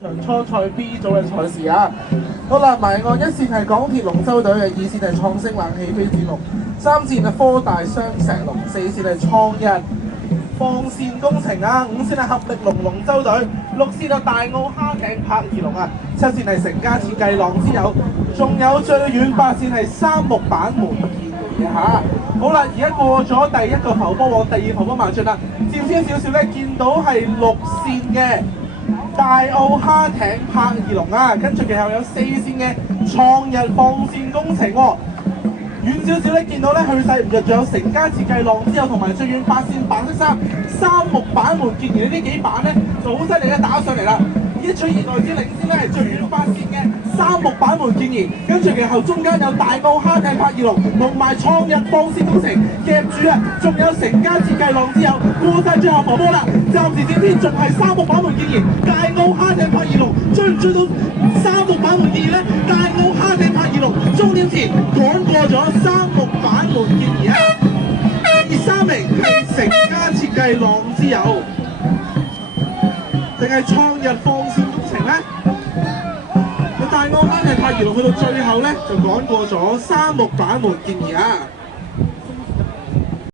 初賽 B 組嘅賽事啊，好啦，埋岸一線係港鐵龍舟隊嘅，二線係創星冷氣飛展龍，三線係科大雙石龍，四線係創日放線工程啊，五線係合力龍舟隊，六線係大澳蝦艇柏二龍啊，七線係成家設計浪之友，仲有最遠八線係三木板門建嘅嚇。好啦，而家過咗第一個浮波往第二浮波邁進啦，漸先少少咧，見到係六線嘅大澳蝦艇柏二龍啊，跟住其後有四線嘅創日放線工程喎。遠少少咧，見到咧去勢唔弱，仲有成家設計浪之友同埋最遠八線白色衫三木板門建完呢幾板咧就好犀利咧，打上嚟啦！一取而代之領先咧係最遠八線嘅三木板門建言，跟住其後中間有大澳蝦艇柏二龍同埋創日放線工程夾住啊，仲有成家設計浪之友過晒最後浮波啦！暫時正天仲係三木板門建言，大澳蝦艇柏二龍追唔追到三木板門建言咧？大澳蝦艇柏二龍終點前趕過咗三木板門建言啊！第三名係成家設計浪之友，定係創日放線工程咧？大澳蝦艇柏二龍去到最後咧就趕過咗三木板門建言啊！